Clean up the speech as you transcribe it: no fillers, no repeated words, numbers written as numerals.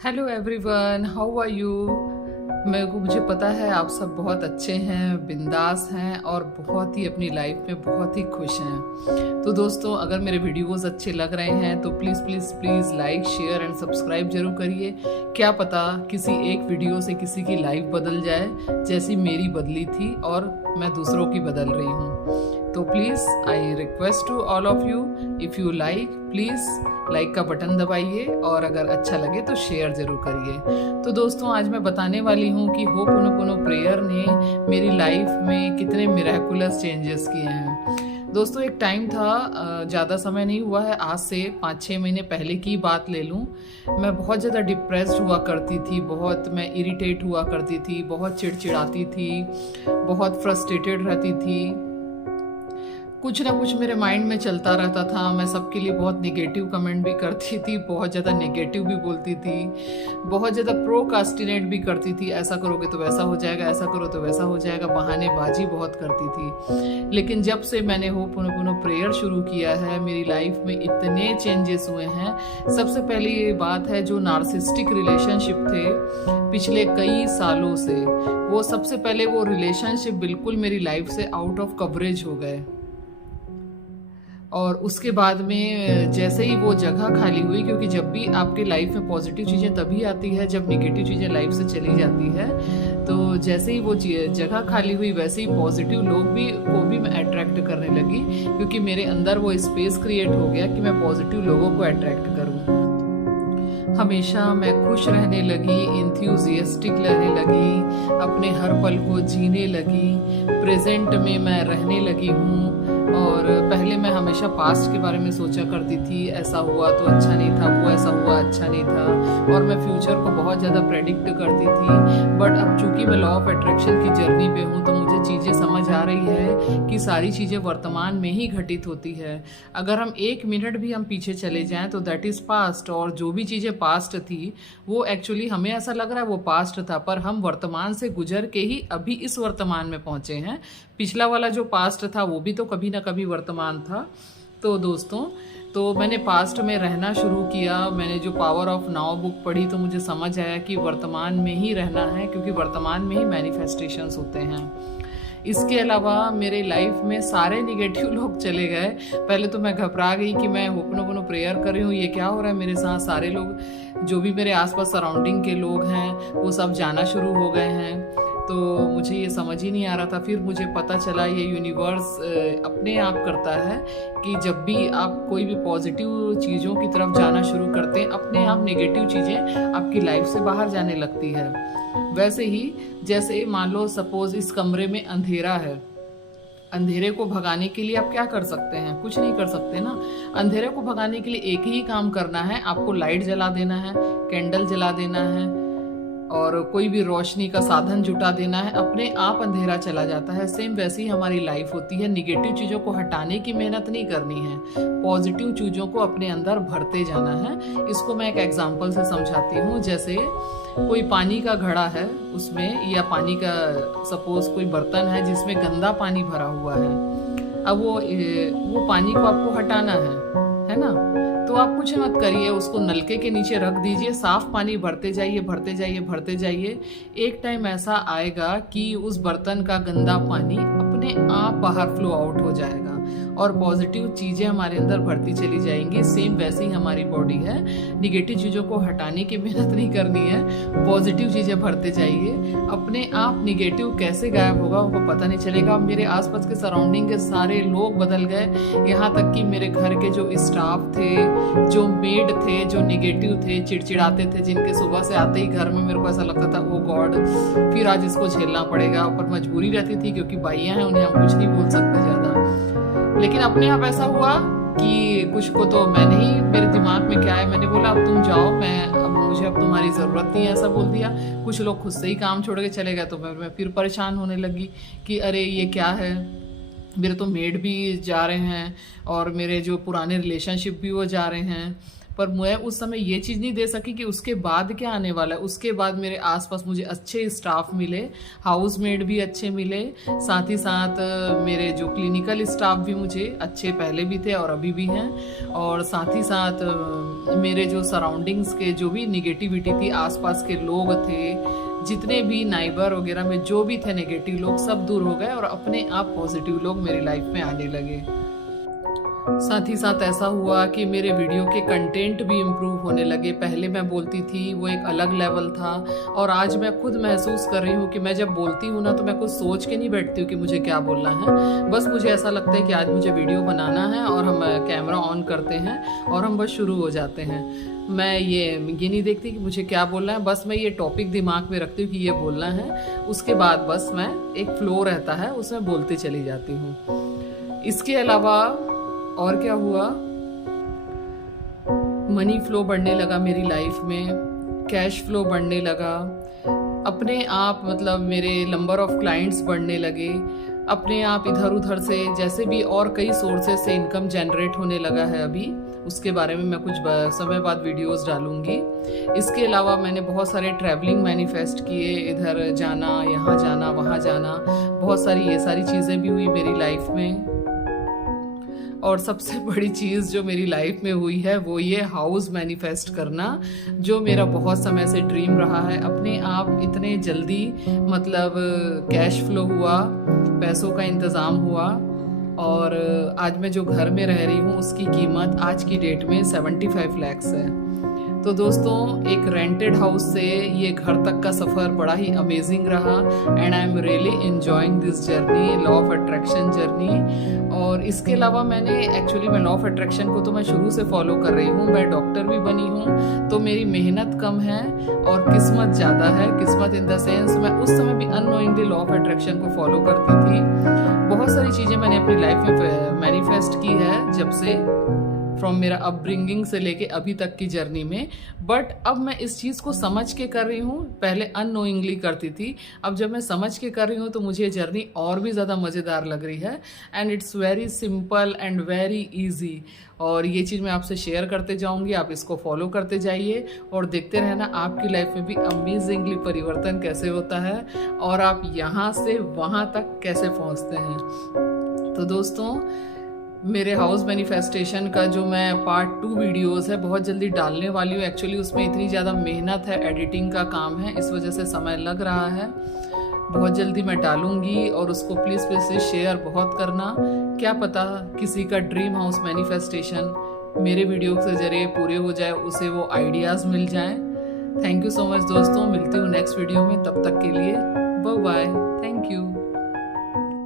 Hello everyone, how are you. मुझे पता है आप सब बहुत अच्छे हैं, बिंदास हैं और बहुत ही अपनी लाइफ में बहुत ही खुश हैं। तो दोस्तों, अगर मेरे वीडियोस अच्छे लग रहे हैं तो please please please like, share and subscribe जरूर करिए। क्या पता किसी एक वीडियो से किसी की लाइफ बदल जाए, जैसी मेरी बदली थी और मैं दूसरों की बदल रही हूँ। तो please I request to all of you, if you like please like का बटन दबाइए और अगर अच्छा लगे तो शेयर जरूर करिए। तो दोस्तों, आज मैं बताने वाली हूँ कि होपोनोपोनो प्रेयर ने मेरी लाइफ में कितने मिरेकुलस चेंजेस किए हैं। दोस्तों, एक टाइम था, ज़्यादा समय नहीं हुआ है, आज से 5-6 महीने पहले की बात ले लूँ। मैं बहुत ज़्यादा डिप्रेस्ड हुआ करती थी, बहुत मैं इरिटेट हुआ करती थी, बहुत चिड़चिड़ाती थी, बहुत फ्रस्ट्रेटेड रहती थी। कुछ ना कुछ मेरे माइंड में चलता रहता था। मैं सबके लिए बहुत नेगेटिव कमेंट भी करती थी, बहुत ज़्यादा नेगेटिव भी बोलती थी, बहुत ज़्यादा प्रोकास्टिनेट भी करती थी। ऐसा करोगे तो वैसा हो जाएगा, ऐसा करो तो वैसा हो जाएगा, बहानेबाजी बहुत करती थी। लेकिन जब से मैंने होपोनोपोनो प्रेयर शुरू किया है, मेरी लाइफ में इतने चेंजेस हुए हैं। सबसे पहली ये बात है, जो नार्सिसिस्टिक रिलेशनशिप थे पिछले कई सालों से, वो सबसे पहले वो रिलेशनशिप बिल्कुल मेरी लाइफ से आउट ऑफ कवरेज हो गए। और उसके बाद में जैसे ही वो जगह खाली हुई, क्योंकि जब भी आपके लाइफ में पॉजिटिव चीज़ें तभी आती है जब नेगेटिव चीज़ें लाइफ से चली जाती है। तो जैसे ही वो जगह खाली हुई, वैसे ही पॉजिटिव लोग को भी मैं अट्रैक्ट करने लगी, क्योंकि मेरे अंदर वो स्पेस क्रिएट हो गया कि मैं पॉजिटिव लोगों को अट्रैक्ट करूँ। हमेशा मैं खुश रहने लगी, इंथ्यूजियास्टिक रहने लगी, अपने हर पल को जीने लगी, प्रेजेंट में मैं रहने लगी हूँ। और पहले मैं हमेशा पास्ट के बारे में सोचा करती थी, ऐसा हुआ तो अच्छा नहीं था, वो ऐसा हुआ अच्छा नहीं था, और मैं फ्यूचर को बहुत ज़्यादा प्रेडिक्ट करती थी। बट अब चूंकि मैं लॉ ऑफ अट्रैक्शन की जर्नी पे हूँ, तो मुझे चीज़ें समझ आ रही है कि सारी चीज़ें वर्तमान में ही घटित होती है। अगर हम 1 मिनट भी हम पीछे चले जाएं तो दैट इज़ पास्ट, और जो भी चीज़ें पास्ट थी वो एक्चुअली हमें ऐसा लग रहा है वो पास्ट था, पर हम वर्तमान से गुजर के ही अभी इस वर्तमान में पहुँचे हैं। पिछला वाला जो पास्ट था वो भी तो कभी ना कभी वर्तमान था। तो दोस्तों, तो मैंने पास्ट में रहना शुरू किया। मैंने जो पावर ऑफ नाउ बुक पढ़ी तो मुझे समझ आया कि वर्तमान में ही रहना है, क्योंकि वर्तमान में ही मैनिफेस्टेशंस होते हैं। इसके अलावा मेरे लाइफ में सारे निगेटिव लोग चले गए। पहले तो मैं घबरा गई कि मैं होपोनोपोनो प्रेयर कर रही हूँ, ये क्या हो रहा है मेरे साथ। सारे लोग जो भी मेरे आसपास सराउंडिंग के लोग हैं वो सब जाना शुरू हो गए हैं। तो मुझे ये समझ ही नहीं आ रहा था। फिर मुझे पता चला ये यूनिवर्स अपने आप करता है कि जब भी आप कोई भी पॉजिटिव चीज़ों की तरफ जाना शुरू करते हैं, अपने आप नेगेटिव चीज़ें आपकी लाइफ से बाहर जाने लगती है। वैसे ही जैसे मान लो सपोज इस कमरे में अंधेरा है, अंधेरे को भगाने के लिए आप क्या कर सकते हैं? कुछ नहीं कर सकते ना। अंधेरे को भगाने के लिए एक ही काम करना है, आपको लाइट जला देना है, कैंडल जला देना है और कोई भी रोशनी का साधन जुटा देना है, अपने आप अंधेरा चला जाता है। सेम वैसी ही हमारी लाइफ होती है। निगेटिव चीज़ों को हटाने की मेहनत नहीं करनी है, पॉजिटिव चीज़ों को अपने अंदर भरते जाना है। इसको मैं एक एग्जांपल से समझाती हूँ। जैसे कोई पानी का घड़ा है उसमें, या पानी का सपोज कोई बर्तन है जिसमें गंदा पानी भरा हुआ है। अब वो पानी को आपको हटाना है ना। तो आप कुछ मत करिए, उसको नलके के नीचे रख दीजिए, साफ पानी भरते जाइए, भरते जाइए, भरते जाइए। एक टाइम ऐसा आएगा कि उस बर्तन का गंदा पानी अपने आप बाहर फ्लो आउट हो जाएगा और पॉजिटिव चीज़ें हमारे अंदर भरती चली जाएंगी। सेम वैसे ही हमारी बॉडी है। निगेटिव चीज़ों को हटाने की मेहनत नहीं करनी है, पॉजिटिव चीज़ें भरते जाइए, अपने आप निगेटिव कैसे गायब होगा वो पता नहीं चलेगा। मेरे आसपास के सराउंडिंग के सारे लोग बदल गए, यहाँ तक कि मेरे घर के जो स्टाफ थे, जो मेड थे, जो निगेटिव थे, चिड़चिड़ाते थे, जिनके सुबह से आते ही घर में मेरे को ऐसा लगता था ओ गॉड फिर आज इसको झेलना पड़ेगा, पर मजबूरी रहती थी क्योंकि बाइयाँ हैं, उन्हें हम कुछ नहीं बोल सकते ज़्यादा। लेकिन अपने आप ऐसा हुआ कि कुछ को तो मैंने ही, मेरे दिमाग में क्या है, मैंने बोला अब तुम जाओ, मुझे अब तुम्हारी ज़रूरत नहीं है, ऐसा बोल दिया। कुछ लोग खुद से ही काम छोड़ के चले गए, तो मैं फिर परेशान होने लगी कि अरे ये क्या है। मेरे तो मेड भी जा रहे हैं और मेरे जो पुराने रिलेशनशिप भी वो जा रहे हैं, पर मैं उस समय ये चीज़ नहीं दे सकी कि उसके बाद क्या आने वाला है। उसके बाद मेरे आसपास मुझे अच्छे स्टाफ मिले, हाउसमेट भी अच्छे मिले, साथ ही साथ मेरे जो क्लिनिकल स्टाफ भी मुझे अच्छे पहले भी थे और अभी भी हैं, और साथ ही साथ मेरे जो सराउंडिंग्स के जो भी निगेटिविटी थी, आसपास के लोग थे, जितने भी नाइबर वगैरह में जो भी थे नेगेटिव लोग, सब दूर हो गए और अपने आप पॉजिटिव लोग मेरी लाइफ में आने लगे। साथ ही साथ ऐसा हुआ कि मेरे वीडियो के कंटेंट भी इम्प्रूव होने लगे। पहले मैं बोलती थी वो एक अलग लेवल था, और आज मैं खुद महसूस कर रही हूँ कि मैं जब बोलती हूँ ना तो मैं कुछ सोच के नहीं बैठती हूँ कि मुझे क्या बोलना है। बस मुझे ऐसा लगता है कि आज मुझे वीडियो बनाना है और हम कैमरा ऑन करते हैं और हम बस शुरू हो जाते हैं। मैं ये नहीं देखती कि मुझे क्या बोलना है, बस मैं ये टॉपिक दिमाग में रखती हूँ कि ये बोलना है, उसके बाद बस मैं एक फ्लो रहता है उसमें बोलती चली जाती हूँ। इसके अलावा और क्या हुआ, मनी फ्लो बढ़ने लगा मेरी लाइफ में, कैश फ्लो बढ़ने लगा अपने आप, मतलब मेरे नंबर ऑफ क्लाइंट्स बढ़ने लगे अपने आप, इधर उधर से जैसे भी और कई सोर्सेज से इनकम जनरेट होने लगा है अभी। उसके बारे में मैं कुछ समय बाद वीडियोस डालूंगी। इसके अलावा मैंने बहुत सारे ट्रैवलिंग मैनिफेस्ट किए, इधर जाना, यहाँ जाना, वहाँ जाना, बहुत सारी ये सारी चीज़ें भी हुई मेरी लाइफ में। और सबसे बड़ी चीज़ जो मेरी लाइफ में हुई है वो ये हाउस मैनिफेस्ट करना, जो मेरा बहुत समय से ड्रीम रहा है। अपने आप इतने जल्दी मतलब कैश फ्लो हुआ, पैसों का इंतज़ाम हुआ, और आज मैं जो घर में रह रही हूँ उसकी कीमत आज की डेट में 75 लाख है। तो दोस्तों, एक रेंटेड हाउस से ये घर तक का सफ़र बड़ा ही अमेजिंग रहा, and I am really enjoying this journey, law of attraction journey. और इसके अलावा मैं लॉ ऑफ अट्रैक्शन को तो मैं शुरू से फॉलो कर रही हूँ, मैं डॉक्टर भी बनी हूँ, तो मेरी मेहनत कम है और किस्मत ज़्यादा है। किस्मत इन द सेंस मैं उस समय भी अननोइंगली लॉ ऑफ अट्रैक्शन को फॉलो करती थी। बहुत सारी चीज़ें मैंने अपनी लाइफ में मैनिफेस्ट की है जब से, फ्रॉम मेरा अपब्रिंगिंग से लेके अभी तक की जर्नी में। बट अब मैं इस चीज़ को समझ के कर रही हूँ, पहले अननोइंगली करती थी, अब जब मैं समझ के कर रही हूँ तो मुझे ये जर्नी और भी ज़्यादा मज़ेदार लग रही है, and it's very simple and very easy. और ये चीज़ मैं आपसे शेयर करते जाऊँगी, आप इसको फॉलो करते जाइए और देखते रहना आपकी लाइफ में भी अमेजिंगली परिवर्तन कैसे होता है और आप यहाँ से वहाँ तक कैसे पहुँचते हैं। तो दोस्तों, मेरे हाउस मैनिफेस्टेशन का जो मैं पार्ट 2 वीडियोस है बहुत जल्दी डालने वाली हूँ। एक्चुअली उसमें इतनी ज़्यादा मेहनत है, एडिटिंग का काम है, इस वजह से समय लग रहा है। बहुत जल्दी मैं डालूंगी और उसको प्लीज़ शेयर बहुत करना। क्या पता किसी का ड्रीम हाउस मैनिफेस्टेशन मेरे वीडियो के जरिए पूरे हो जाए, उसे वो आइडियाज़ मिल जाएं। थैंक यू सो मच दोस्तों, मिलती हूँ नेक्स्ट वीडियो में, तब तक के लिए बाय बाय, थैंक यू।